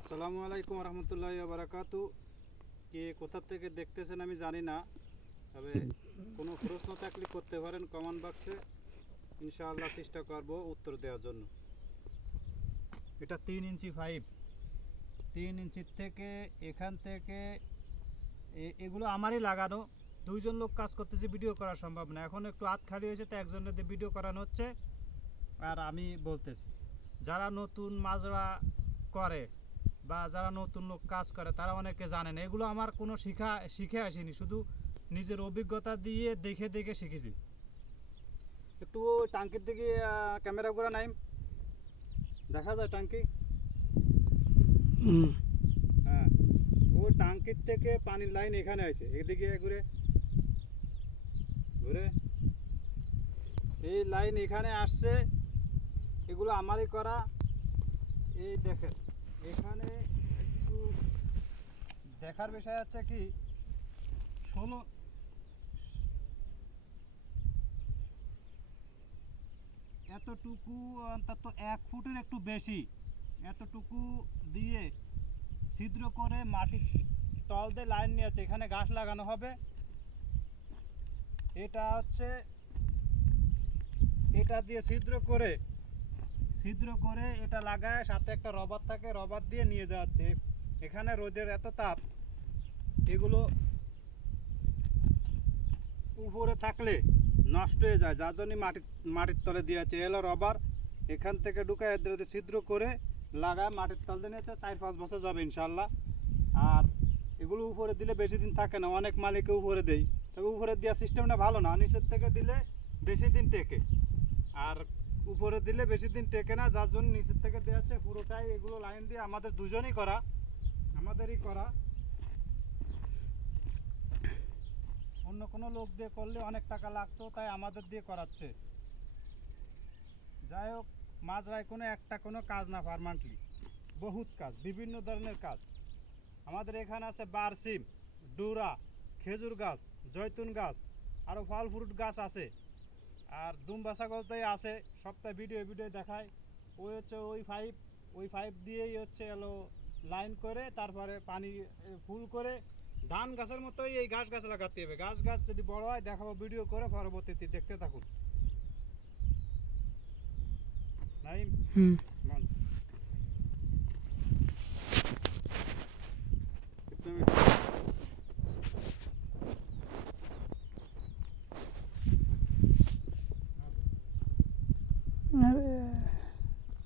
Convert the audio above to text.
আসসালামু আলাইকুম রহমতুল্লাহি ওয়া বারাকাতু। কে কোথা থেকে দেখতেছেন আমি জানি না, তবে কোনো প্রশ্ন থাকলে করতে পারেন কমেন্ট বক্সে, ইনশাআল্লাহ চেষ্টা করব উত্তর দেওয়ার জন্য। এটা 3 ইঞ্চি পাইপ, 3 ইঞ্চির থেকে এখান থেকে এগুলো আমারই লাগানো। দুইজন লোক কাজ করতেছে, ভিডিও করা সম্ভব না। এখন একটু হাত খালি হয়েছে, তো একজনের দিয়ে ভিডিও করানো হচ্ছে। আর আমি বলতেছি, যারা নতুন মাজরা করে বা যারা নতুন লোক কাজ করে তারা অনেকে জানেন এগুলো আমার কোনো শিখে আসেনি, শুধু নিজের অভিজ্ঞতা দিয়ে দেখে দেখে শিখেছি। একটু টাঙ্কির দিকে ক্যামেরা করে নাই, দেখা যায় টাঙ্কি। হ্যাঁ, ও টাঙ্কির থেকে পানির লাইন এখানে আছে, এদিকে ঘুরে ঘুরে এই লাইন এখানে আসছে। এগুলো আমারই করা। এই দেখেন, এখানে একটু দেখার বিষয় হচ্ছে কি, 16 এতটুকু, অন্তত 1 ফুটের একটু বেশি, এতটুকু দিয়ে ছিদ্র করে মাটির তল দিয়ে লাইন নিয়েছে, এখানে গাছ লাগানো হবে। এটা হচ্ছে, এটা দিয়ে ছিদ্র করে এটা লাগায়, সাথে একটা রবার থাকে, রবার দিয়ে নিয়ে যাচ্ছে। এখানে রোদের এত তাপ, এগুলো উপরে থাকলে নষ্ট হয়ে যায়, যার জন্য মাটির তলে দিয়েছে। এলো রবার, এখান থেকে ঢুকায় এদের ছিদ্র করে লাগায় মাটির তল দিয়ে নিয়েছে। 4-5 বছর যাবে ইনশাল্লাহ। আর এগুলো উপরে দিলে বেশি দিন থাকে না, অনেক মালিকে উপরে দেয়, তবে উপরে দেওয়ার সিস্টেমটা ভালো না। নিচের থেকে দিলে বেশি দিন টেকে, আর উপরে দিলে বেশি দিন টেকে না, যার জন্য নিচের থেকে দেওয়া আছে। পুরোটাই এগুলো লাইন দিয়ে আমাদের দুজনই করা, আমাদেরই করা। অন্য কোনো লোক দিয়ে করলে অনেক টাকা লাগতো, তাই আমাদের দিয়ে করাচ্ছে। যাই হোক, মাজরায় কোনো কাজ না, পার্মানেন্টলি বহুত কাজ, বিভিন্ন ধরনের কাজ। আমাদের এখানে আছে বারসিম, ডুরা, খেজুর গাছ, জৈতুন গাছ, আরও ফল ফ্রুট গাছ আছে। আর দুম্বা ছাগলটাই আছে, সপ্তাহে ভিডিও দেখায়। ওই হচ্ছে ওই পাইপ দিয়েই হচ্ছে এলো লাইন করে, তারপরে পানি ফুল করে ধান গাছের মতোই এই গাছ লাগাতে হবে। গাছ যদি বড় হয় দেখাবো ভিডিও করে, পরবর্তীতে দেখতে থাকুন। নাই